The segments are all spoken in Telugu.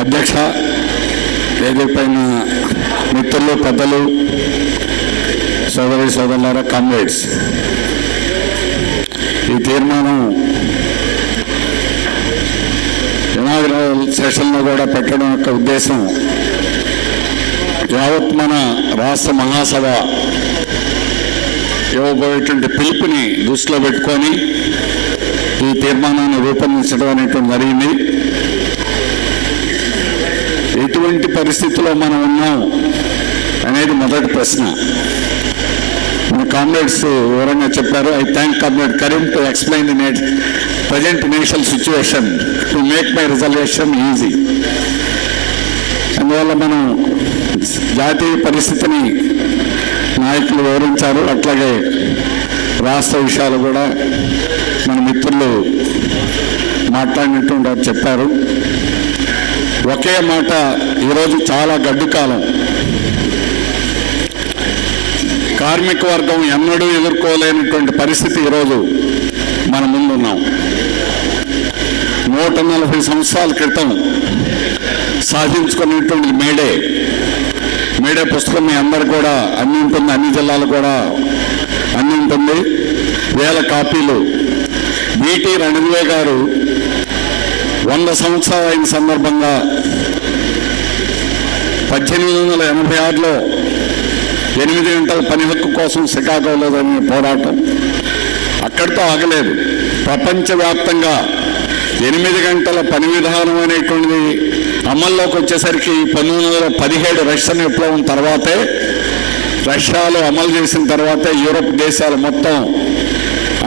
అధ్యక్ష, వేదిక పైన మిత్రులు, పెద్దలు, సోదరి సోదరులారా, కామ్రేడ్స్, ఈ తీర్మానం ఇనాగరల్ సెషన్లో కూడా పెట్టడం యొక్క ఉద్దేశం యావత్ మన రాష్ట్ర మహాసభ ఇవ్వబోయేటువంటి పిలుపుని దృష్టిలో పెట్టుకొని ఈ తీర్మానాన్ని రూపొందించడం అనేటువంటి జరిగింది. ఎటువంటి పరిస్థితుల్లో మనం ఉన్నాం అనేది మొదటి ప్రశ్న. మన కామ్రేడ్స్ వివరంగా చెప్పారు. I thank comrade Karim to explain the present national situation to make my resolution easy. అందువల్ల మనం జాతీయ పరిస్థితిని నాయకులు వివరించారు. అట్లాగే రాష్ట్ర విషయాలు కూడా మన మిత్రులు మాట్లాడినటువంటి వారు చెప్పారు. ఒకే మాట, ఈరోజు చాలా గడ్డు కాలం. కార్మిక వర్గం ఎన్నడూ ఎదుర్కోలేనటువంటి పరిస్థితి ఈరోజు మన ముందున్నాం. 140 సంవత్సరాల క్రితం సాధించుకునేటువంటి మేడే పుస్తకం మీ అందరు కూడా అన్ని ఉంటుంది, అన్ని జిల్లాలు కూడా అన్ని ఉంటుంది, 1000 కాపీలు. బీటీ రణదివే గారు 100 సంవత్సరాలు అయిన సందర్భంగా 1886లో 8 గంటల పని హక్కు కోసం షికాగోలో జరిగిన పోరాటం అక్కడితో ఆగలేదు. ప్రపంచవ్యాప్తంగా 8 గంటల పని విధానం అనేటువంటిది అమల్లోకి వచ్చేసరికి 1917 రష్యన్ విప్లవం తర్వాతే, రష్యాలో అమలు చేసిన తర్వాతే యూరోప్ దేశాలు మొత్తం,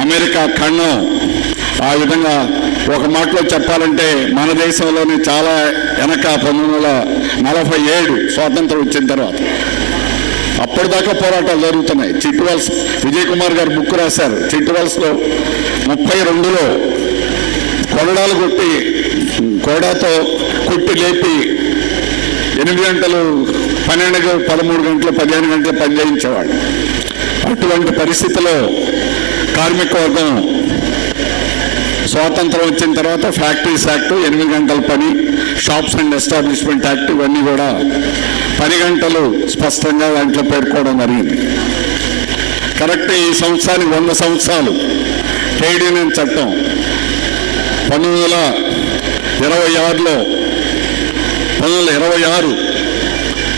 అమెరికా ఖండం, ఆ విధంగా ఒక మాటలో చెప్పాలంటే మన దేశంలోని చాలా వెనక 1947 స్వాతంత్రం వచ్చిన తర్వాత అప్పటిదాకా పోరాటాలు జరుగుతున్నాయి. చిట్వల్స్ విజయ్ కుమార్ గారు బుక్ రాశారు. చిట్వల్స్లో 32లో కొరడాలు కొట్టి కోడాతో కొట్టి లేపి 8 గంటలు 12 13 గంటలు 15 గంటలు పని చేయించేవాడు. అటువంటి పరిస్థితిలో కార్మిక వర్గం స్వాతంత్రం వచ్చిన తర్వాత ఫ్యాక్టరీస్ యాక్ట్, 8 గంటల పని, షాప్స్ అండ్ ఎస్టాబ్లిష్మెంట్ యాక్ట్, ఇవన్నీ కూడా 10 గంటలు స్పష్టంగా దాంట్లో పేర్కోవడం జరిగింది. కరెక్ట్ ఈ సంవత్సరానికి 100 సంవత్సరాలు ట్రేడ్ యూనియన్ చట్టం 1926లో 1926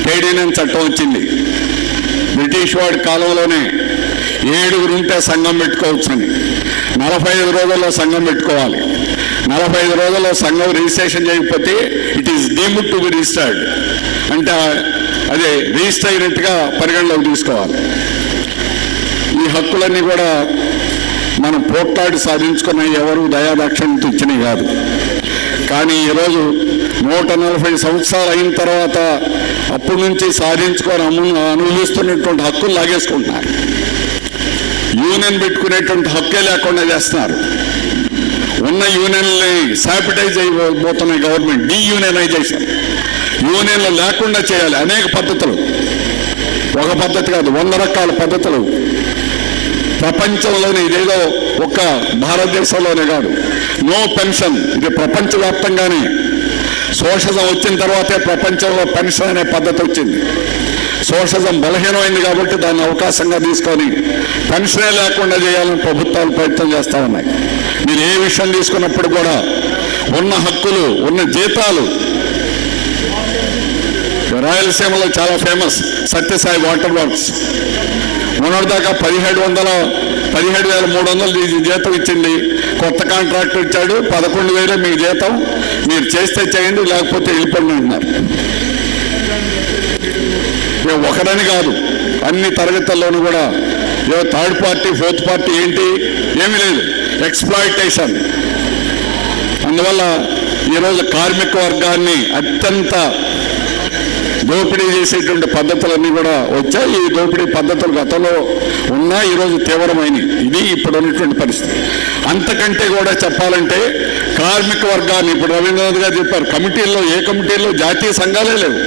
ట్రేడ్ యూనియన్ చట్టం వచ్చింది. బ్రిటిష్ వాడి కాలంలోనే 7 ఉంటే సంఘం పెట్టుకోవచ్చని, 45 రోజుల్లో సంఘం పెట్టుకోవాలి. 45 రోజుల్లో సంఘం రిజిస్ట్రేషన్ చేయకపోతే it is deemed to be registered, అంటే అదే రిజిస్టర్ అయినట్టుగా పరిగణలోకి తీసుకోవాలి. ఈ హక్కులన్నీ కూడా మనం పోట్లాడి సాధించుకున్న, ఎవరు దయాదాక్షిణ్యంతో ఇచ్చినవి కాదు. కానీ ఈరోజు 140 సంవత్సరాలు అయిన తర్వాత అప్పటి నుంచి సాధించుకొని అనుభవిస్తున్నటువంటి హక్కులు లాగేసుకుంటున్నారు. యూనియన్ పెట్టుకునేటువంటి హక్కే లేకుండా చేస్తున్నారు. ఉన్న యూనియన్ని శాపిటైజ్ అయిపోతున్నాయి గవర్నమెంట్, డీయూనియనైజేషన్. యూనియన్లు లేకుండా చేయాలి. అనేక పద్ధతులు, ఒక పద్ధతి కాదు, 100 రకాల పద్ధతులు ప్రపంచంలోనే. ఇదేదో ఒక్క భారతదేశంలోనే కాదు. నో పెన్షన్, ఇది ప్రపంచవ్యాప్తంగానే. సోషలిజం వచ్చిన తర్వాతే ప్రపంచంలో పెన్షన్ అనే పద్ధతి వచ్చింది. సోషలిజం బలహీనమైంది కాబట్టి దాన్ని అవకాశంగా తీసుకొని పెన్షనే లేకుండా చేయాలని ప్రభుత్వాలు ప్రయత్నం చేస్తూ ఉన్నాయి. మీరు ఏ విషయం తీసుకున్నప్పుడు కూడా ఉన్న హక్కులు, ఉన్న జీతాలు, రాయలసీమలో చాలా ఫేమస్ సత్యసాయి వాటర్ వర్క్స్, మొన్నటిదాకా 17,300 జీతం ఇచ్చింది. కొత్త కాంట్రాక్టర్ ఇచ్చాడు, 11,000 మీకు జీతం, మీరు చేస్తే చేయండి లేకపోతే వెళ్ళిపోండి అంటున్నారు. ఒకరని కాదు, అన్ని తరగతుల్లోనూ కూడా ఏదో థర్డ్ పార్టీ, ఫోర్త్ పార్టీ ఏంటి, ఏమీ లేదు, ఎక్స్‌ప్లాయిటేషన్. అందువల్ల ఈరోజు కార్మిక వర్గాన్ని అత్యంత దోపిడీ చేసేటువంటి పద్ధతులన్నీ కూడా వచ్చాయి. ఈ దోపిడీ పద్ధతులు గతంలో ఉన్నా ఈరోజు తీవ్రమైనవి. ఇది ఇప్పుడు ఉన్నటువంటి పరిస్థితి. అంతకంటే కూడా చెప్పాలంటే కార్మిక వర్గాన్ని, ఇప్పుడు రవీంద్రనాథ్ గారు చెప్పారు, కమిటీల్లో ఏ కమిటీల్లో జాతీయ సంఘాలే లేవు.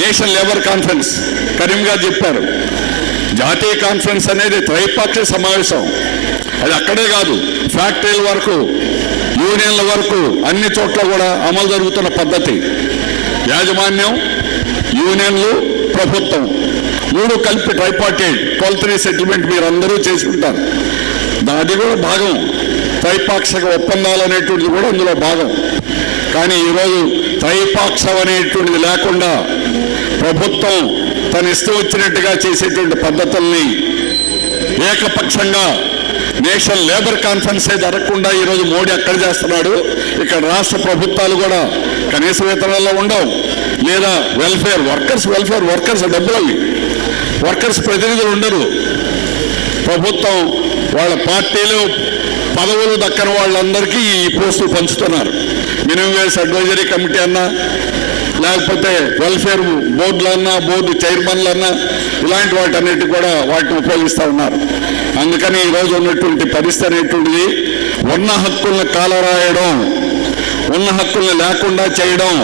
నేషనల్ లేబర్ కాన్ఫరెన్స్ కరీం గారు చెప్పారు, జాతీయ కాన్ఫరెన్స్ అనేది త్రైపాక్షిక సమావేశం. అది అక్కడే కాదు, ఫ్యాక్టరీల వరకు యూనియన్ల వరకు అన్ని చోట్ల కూడా అమలు జరుగుతున్న పద్ధతి. యాజమాన్యం, యూనియన్లు, ప్రభుత్వం మూడు కలిపి ట్రైపార్టైట్ 12-3 సెటిల్మెంట్ మీరు అందరూ చేసుకుంటారు. అది కూడా భాగం. త్రైపాక్షిక ఒప్పందాలు అనేటువంటిది కూడా అందులో భాగం. కానీ ఈరోజు త్రైపాక్షం అనేటువంటిది లేకుండా ప్రభుత్వం తన ఇష్టం వచ్చినట్టుగా చేసేటువంటి పద్ధతుల్ని ఏకపక్షంగా నేషనల్ లేబర్ కాన్ఫరెన్సే జరగకుండా ఈరోజు మోడీ అక్కడ చేస్తున్నాడు. ఇక్కడ రాష్ట్ర ప్రభుత్వాలు కూడా కనీస వేతనాల్లో ఉండవు, లేదా వెల్ఫేర్ వర్కర్స్ డబ్బులు అవి వర్కర్స్ ప్రతినిధులు ఉండరు. ప్రభుత్వం వాళ్ళ పార్టీలు పదవులు దక్కని వాళ్ళందరికీ ఈ పోస్టులు పంచుతున్నారు. మినిమం వేజ్ అడ్వైజరీ కమిటీ అన్నా, లేకపోతే వెల్ఫేర్ బోర్డులన్నా, బోర్డు చైర్మన్లన్నా, ఇలాంటి వాటన్నిటి కూడా వాటిని ఉపయోగిస్తూ ఉన్నారు. అందుకని ఈరోజు ఉన్నటువంటి పరిస్థితి అనేటువంటిది ఉన్న హక్కుల్ని కాలరాయడం, ఉన్న హక్కుల్ని లేకుండా చేయడం,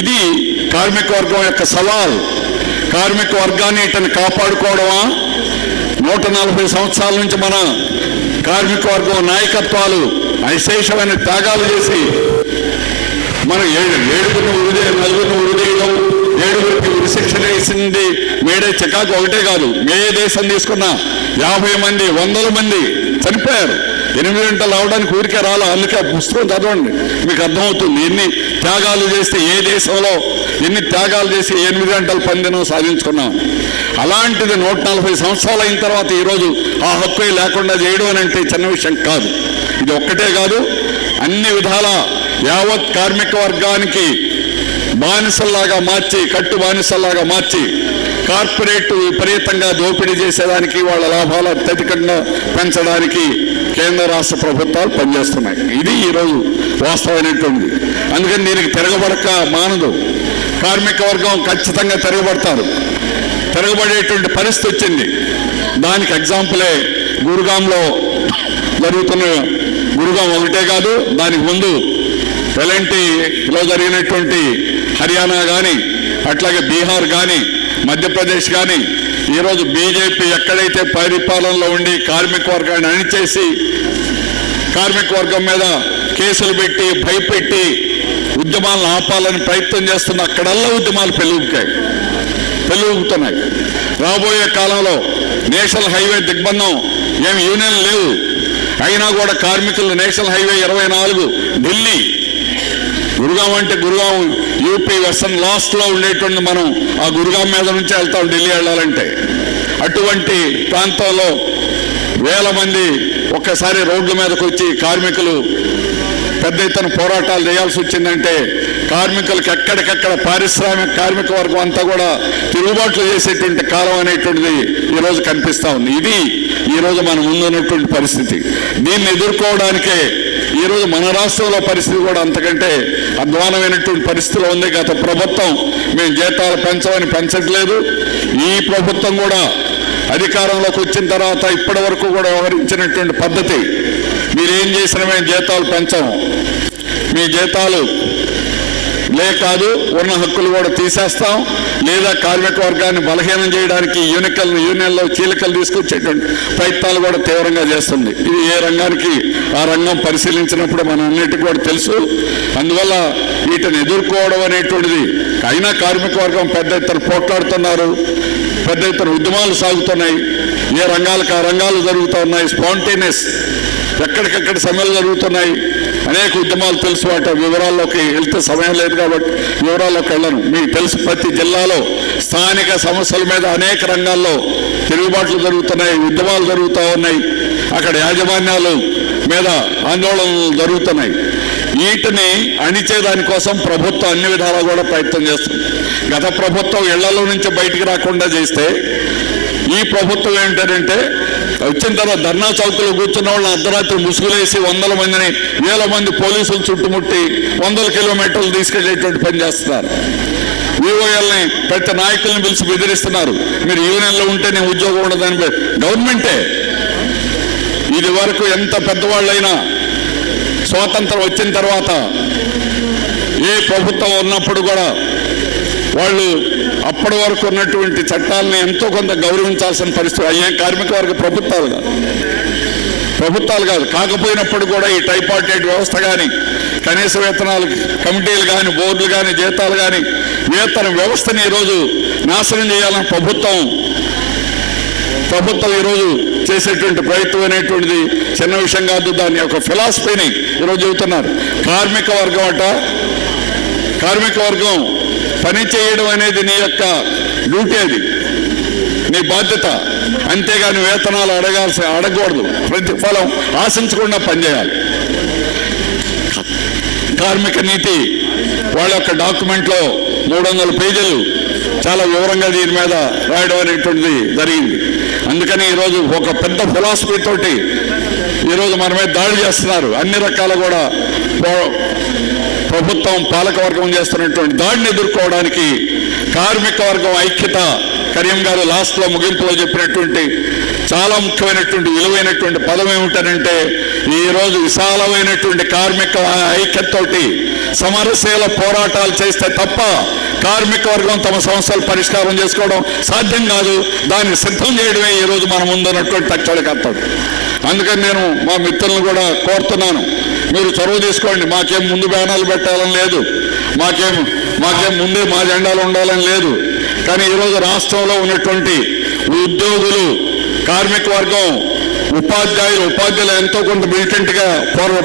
ఇది కార్మిక వర్గం యొక్క సవాల్. కార్మిక వర్గాన్ని ఇతను కాపాడుకోవడమా? 140 సంవత్సరాల నుంచి మన కార్మిక వర్గం నాయకత్వాలు అశేషమైన త్యాగాలు చేసి మనం ఏడుగురిని ఉరిదేయడం, ఏడుగురికి ఉరిశిక్షణ వేసింది మేడే చికాకు ఒకటే కాదు. ఏ దేశం తీసుకున్నా 50 మంది 100 మంది చనిపోయారు. 8 గంటలు అవడానికి ఊరికే రాలా. అందుకే పుస్తకం చదవండి, మీకు అర్థమవుతుంది ఎన్ని త్యాగాలు చేస్తే, ఏ దేశంలో ఎన్ని త్యాగాలు చేసి 8 గంటల పనిదినం సాధించుకున్నాం. అలాంటిది 140 సంవత్సరాలు అయిన తర్వాత ఈరోజు ఆ హక్కు లేకుండా చేయడం అని అంటే చిన్న విషయం కాదు. ఇది ఒక్కటే కాదు, అన్ని విధాల యావత్ కార్మిక వర్గానికి బానిసల్లాగా మార్చి, కట్టు బానిసల్లాగా మార్చి, కార్పొరేట్ విపరీతంగా దోపిడీ చేసేదానికి, వాళ్ళ లాభాలు అత్యధికంగా పెంచడానికి కేంద్ర రాష్ట్ర ప్రభుత్వాలు పనిచేస్తున్నాయి. ఇది ఈరోజు వాస్తవమైనటువంటిది. అందుకని దీనికి తిరగబడక మానదు. కార్మిక వర్గం ఖచ్చితంగా తిరగబడతారు. తిరగబడేటువంటి పరిస్థితి వచ్చింది. దానికి ఎగ్జాంపులే గురుగాంలో జరుగుతున్న, గురుగాం ఒకటే కాదు, దానికి ముందు ఎలాంటిలో జరిగినటువంటి హర్యానా కానీ, అట్లాగే బీహార్ కానీ, మధ్యప్రదేశ్ కానీ, ఈరోజు బీజేపీ ఎక్కడైతే పరిపాలనలో ఉండి కార్మిక వర్గాన్ని అణిచేసి కార్మిక వర్గం మీద కేసులు పెట్టి భయపెట్టి ఉద్యమాలను ఆపాలని ప్రయత్నం చేస్తున్న అక్కడల్లా ఉద్యమాలు పెళ్ళుగుతున్నాయి. రాబోయే కాలంలో నేషనల్ హైవే దిగ్బంధం ఏమి యూనియన్ లేవు, అయినా కూడా కార్మికులు నేషనల్ హైవే 24 ఢిల్లీ, గురుగాం అంటే గురుగాం యూపీ వెస్టర్న్ లాస్ట్లో ఉండేటువంటి మనం ఆ గురుగాం మీద నుంచే వెళ్తాం ఢిల్లీ వెళ్ళాలంటే. అటువంటి ప్రాంతంలో వేల మంది ఒక్కసారి రోడ్ల మీదకి వచ్చి కార్మికులు పెద్ద ఎత్తున పోరాటాలు చేయాల్సి వచ్చిందంటే, కార్మికులకు ఎక్కడికక్కడ పారిశ్రామిక కార్మిక వర్గం అంతా కూడా తిరుగుబాట్లు చేసేటువంటి కాలం అనేటువంటిది ఈరోజు కనిపిస్తూ ఉంది. ఇది ఈరోజు మన ముందున్నటువంటి పరిస్థితి. దీన్ని ఎదుర్కోవడానికే ఈరోజు మన రాష్ట్రంలో పరిస్థితి కూడా అంతకంటే అధ్వానమైనటువంటి పరిస్థితిలో ఉంది. గత ప్రభుత్వం మేము జీతాలు పెంచమని పెంచట్లేదు. ఈ ప్రభుత్వం కూడా అధికారంలోకి వచ్చిన తర్వాత ఇప్పటి వరకు కూడా వ్యవహరించినటువంటి పద్ధతి, మీరేం చేసినా మేము జీతాలు పెంచాము, మీ జీతాలు కాదు ఉన్న హక్కులు కూడా తీసేస్తాం, లేదా కార్మిక వర్గాన్ని బలహీనం చేయడానికి యూనియన్లో చీలికలు తీసుకొచ్చేటువంటి ప్రయత్నాలు కూడా తీవ్రంగా చేస్తుంది. ఇది ఏ రంగానికి ఆ రంగం పరిశీలించినప్పుడు మనం అన్నిటికీ కూడా తెలుసు. అందువల్ల వీటిని ఎదుర్కోవడం అనేటువంటిది, అయినా కార్మిక వర్గం పెద్ద ఎత్తున పోట్లాడుతున్నారు, పెద్ద ఎత్తున ఉద్యమాలు సాగుతున్నాయి, ఏ రంగాలకు ఆ రంగాలు జరుగుతూ ఉన్నాయి, స్పాంటేనియస్ ఎక్కడికక్కడ సమ్మెలు జరుగుతున్నాయి, అనేక ఉద్యమాలు తెలుసు. వాటి వివరాల్లోకి వెళ్తే సమయం లేదు కాబట్టి వివరాల్లోకి వెళ్ళను. మీకు తెలుసు, ప్రతి జిల్లాలో స్థానిక సమస్యల మీద అనేక రంగాల్లో తిరుగుబాట్లు జరుగుతున్నాయి, ఉద్యమాలు జరుగుతూ ఉన్నాయి, అక్కడ యాజమాన్యాలు మీద ఆందోళనలు జరుగుతున్నాయి. వీటిని అణిచేదానికోసం ప్రభుత్వం అన్ని విధాలా కూడా ప్రయత్నం చేస్తుంది. గత ప్రభుత్వం ఇళ్లలో నుంచి బయటికి రాకుండా చేస్తే, ఈ ప్రభుత్వం ఏంటంటే వచ్చిన తర్వాత ధర్నా చౌకలో కూర్చున్న వాళ్ళని అర్ధరాత్రి ముసుగులేసి 100 మందిని 1000 మంది పోలీసులు చుట్టుముట్టి 100 కిలోమీటర్లు తీసుకెళ్లేటువంటి పని చేస్తున్నారు. విఓఎల్ని ప్రతి నాయకుల్ని పిలిచి బెదిరిస్తున్నారు. మీరు యూనియన్లో ఉంటే నేను ఉద్యోగం ఉండదని. గవర్నమెంటే ఇది వరకు ఎంత పెద్దవాళ్ళైనా స్వాతంత్రం వచ్చిన తర్వాత ఏ ప్రభుత్వం ఉన్నప్పుడు కూడా వాళ్ళు అప్పటి వరకు ఉన్నటువంటి చట్టాలని ఎంతో కొంత గౌరవించాల్సిన పరిస్థితి. అయ్యే కార్మిక వర్గ ప్రభుత్వాలు ప్రభుత్వాలు కాదు, కాకపోయినప్పుడు కూడా ఈ ట్రైపార్టైట్ వ్యవస్థ కానీ, కనీస వేతనాలు కమిటీలు కానీ, బోర్డులు కానీ, జీతాలు కానీ, వేతన వ్యవస్థని ఈరోజు నాశనం చేయాలని ప్రభుత్వం ఈరోజు చేసేటువంటి ప్రయత్నం అనేటువంటిది చిన్న విషయం కాదు. దాని యొక్క ఫిలాసఫీని ఈరోజు చెబుతున్నారు. కార్మిక వర్గం పని చేయడం అనేది నీ యొక్క డ్యూటీ, అది నీ బాధ్యత. అంతేగాని వేతనాలు అడగకూడదు, ప్రతిఫలం ఆశించకుండా పనిచేయాలి. కార్మిక నీతి వాళ్ళ యొక్క డాక్యుమెంట్లో 300 పేజీలు చాలా వివరంగా దీని మీద రాయడం అనేటువంటిది జరిగింది. అందుకని ఈరోజు ఒక పెద్ద ఫిలాసఫీ తోటి ఈరోజు మన మీద దాడి చేస్తున్నారు. అన్ని రకాల కూడా ప్రభుత్వం, పాలకవర్గం చేస్తున్నటువంటి దాడిని ఎదుర్కోవడానికి కార్మిక వర్గం ఐక్యత, కరీం గారు లాస్ట్లో ముగింపులో చెప్పినటువంటి చాలా ముఖ్యమైనటువంటి విలువైనటువంటి పదం ఏమిటనంటే, ఈరోజు విశాలమైనటువంటి కార్మిక ఐక్యతతోటి సమరశీల పోరాటాలు చేస్తే తప్ప కార్మిక వర్గం తమ సమస్యలు పరిష్కారం చేసుకోవడం సాధ్యం కాదు. దాన్ని సిద్ధం చేయడమే ఈరోజు మన ముందున్నటువంటి తక్షణ కర్తవ్యం. అందుకని నేను మా మిత్రులను కూడా కోరుతున్నాను, మీరు చొరవ తీసుకోండి. మాకేం ముందు బ్యానర్లు పెట్టాలని లేదు, మాకేం ముందే మా జెండాలు ఉండాలని లేదు. కానీ ఈరోజు రాష్ట్రంలో ఉన్నటువంటి ఉద్యోగులు, కార్మిక వర్గం, ఉపాధ్యాయులు ఎంతో కొంత మిలిటెంట్గా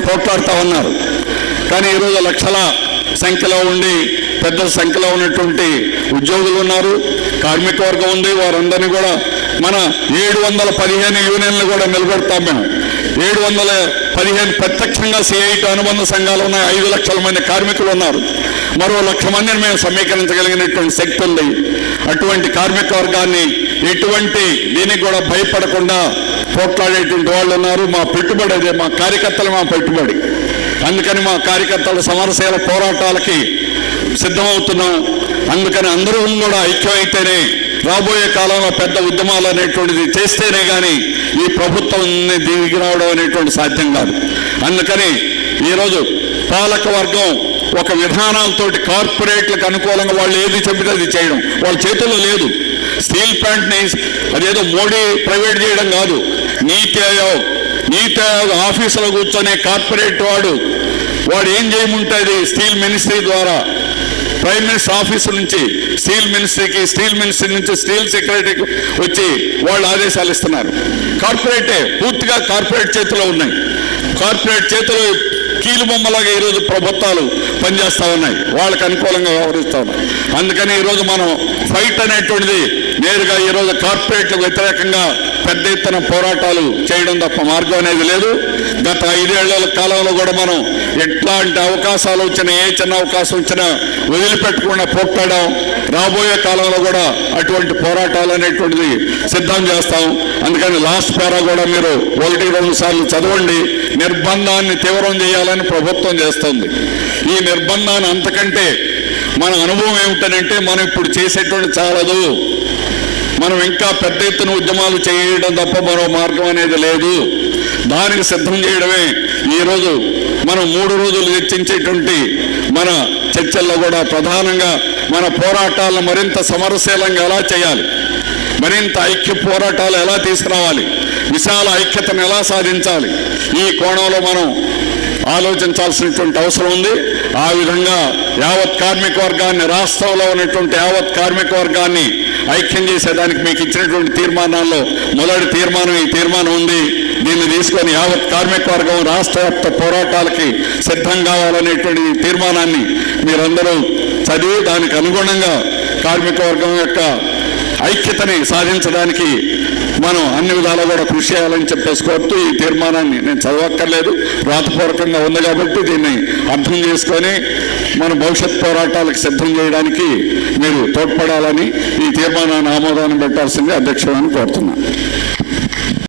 పోట్లాడుతూ ఉన్నారు. కానీ ఈరోజు లక్షల సంఖ్యలో ఉండి పెద్ద సంఖ్యలో ఉన్నటువంటి ఉద్యోగులు ఉన్నారు, కార్మిక వర్గం ఉంది. వారందరినీ కూడా మన 715 యూనియన్లు కూడా నిలబెడతాం. మేము 715 ప్రత్యక్షంగా సిఐటి అనుబంధ సంఘాలు ఉన్నాయి. 5 లక్షల మంది కార్మికులు ఉన్నారు. మరో 1,00,000 మందిని మేము సమీకరించగలిగినటువంటి శక్తి ఉంది. అటువంటి కార్మిక వర్గాన్ని ఎటువంటి దీనికి కూడా భయపడకుండా పోట్లాడేటువంటి వాళ్ళు ఉన్నారు. మా పెట్టుబడి అదే, మా కార్యకర్తలు మా పెట్టుబడి. అందుకని మా కార్యకర్తల సమరశీల పోరాటాలకి సిద్ధమవుతున్నాం. అందుకని అందరూ కూడా ఐక్యమైతేనే రాబోయే కాలంలో పెద్ద ఉద్యమాలు అనేటువంటిది చేస్తేనే కానీ ఈ ప్రభుత్వాన్ని దిగి రావడం అనేటువంటి సాధ్యం కాదు. అందుకని ఈరోజు పాలక వర్గం ఒక విధానాలతోటి కార్పొరేట్లకు అనుకూలంగా వాళ్ళు ఏది చెబితే అది చేయడం వాళ్ళ చేతుల్లో లేదు. స్టీల్ ప్లాంట్ని అదేదో మోడీ ప్రైవేట్ చేయడం కాదు, నీతి ఆయోగ్ ఆఫీసులో కూర్చొని కార్పొరేట్ వాడు ఏం చేయముంటుంది, స్టీల్ మినిస్ట్రీ ద్వారా ప్రైమ్ మినిస్టర్ ఆఫీసు నుంచి స్టీల్ మినిస్ట్రీకి, స్టీల్ మినిస్ట్రీ నుంచి స్టీల్ సెక్రటరీకి వచ్చి వాళ్ళు ఆదేశాలు ఇస్తున్నారు. కార్పొరేటే, పూర్తిగా కార్పొరేట్ చేతిలో ఉన్నాయి. కార్పొరేట్ చేతిలో కీలు బొమ్మలాగా ఈరోజు ప్రభుత్వాలు పనిచేస్తూ ఉన్నాయి, వాళ్ళకి అనుకూలంగా వ్యవహరిస్తూ ఉన్నాయి. అందుకని ఈరోజు మనం ఫైట్ అనేటువంటిది నేరుగా ఈరోజు కార్పొరేట్లకు వ్యతిరేకంగా పెద్ద ఎత్తున పోరాటాలు చేయడం తప్ప మార్గం అనేది లేదు. గత 5 ఏళ్ల కాలంలో కూడా మనం ఎట్లాంటి అవకాశాలు వచ్చినా, ఏ చిన్న అవకాశం వచ్చినా వదిలిపెట్టకుండా పోట్లాడాం. రాబోయే కాలంలో కూడా అటువంటి పోరాటాలు అనేటువంటిది సిద్ధం చేస్తాం. అందుకని లాస్ట్ పేరా కూడా మీరు 1-2 సార్లు చదవండి. నిర్బంధాన్ని తీవ్రం చేయాలని ప్రభుత్వం చేస్తుంది. ఈ నిర్బంధాన్ని అంతకంటే మన అనుభవం ఏమిటనంటే, మనం ఇప్పుడు చేసేటువంటి చాలదు, మనం ఇంకా పెద్ద ఎత్తున ఉద్యమాలు చేయడం తప్ప మరో మార్గం అనేది లేదు. దానికి సిద్ధం చేయడమే ఈరోజు మనం 3 రోజులు చర్చించేటువంటి మన చర్చల్లో కూడా ప్రధానంగా మన పోరాటాలను మరింత సమరశీలంగా ఎలా చేయాలి, మరింత ఐక్య పోరాటాలు ఎలా తీసుకురావాలి, విశాల ఐక్యతను ఎలా సాధించాలి, ఈ కోణంలో మనం ఆలోచించాల్సినటువంటి అవసరం ఉంది. ఆ విధంగా యావత్ కార్మిక వర్గాన్ని, రాష్ట్రంలో ఉన్నటువంటి యావత్ కార్మిక వర్గాన్ని ఐక్యం చేసేదానికి మీకు ఇచ్చినటువంటి తీర్మానాల్లో మొదటి తీర్మానం ఈ తీర్మానం ఉంది. దీన్ని తీసుకొని యావత్ కార్మిక వర్గం రాష్ట్ర వ్యాప్త పోరాటాలకి సిద్ధం కావాలనేటువంటి తీర్మానాన్ని మీరందరూ చదివి దానికి అనుగుణంగా కార్మిక వర్గం యొక్క ఐక్యతని సాధించడానికి మనం అన్ని విధాలా కూడా కృషి చేయాలని చెప్పేసి కోరుతూ, ఈ తీర్మానాన్ని నేను చదవక్కర్లేదు, వ్రాతపూర్వకంగా ఉంది కాబట్టి దీన్ని అర్థం చేసుకొని మన భవిష్యత్ పోరాటాలకు సిద్ధం చేయడానికి మీరు తోడ్పడాలని ఈ తీర్మానాన్ని ఆమోదాన్ని పెట్టాల్సింది అధ్యక్షులను కోరుతున్నాను.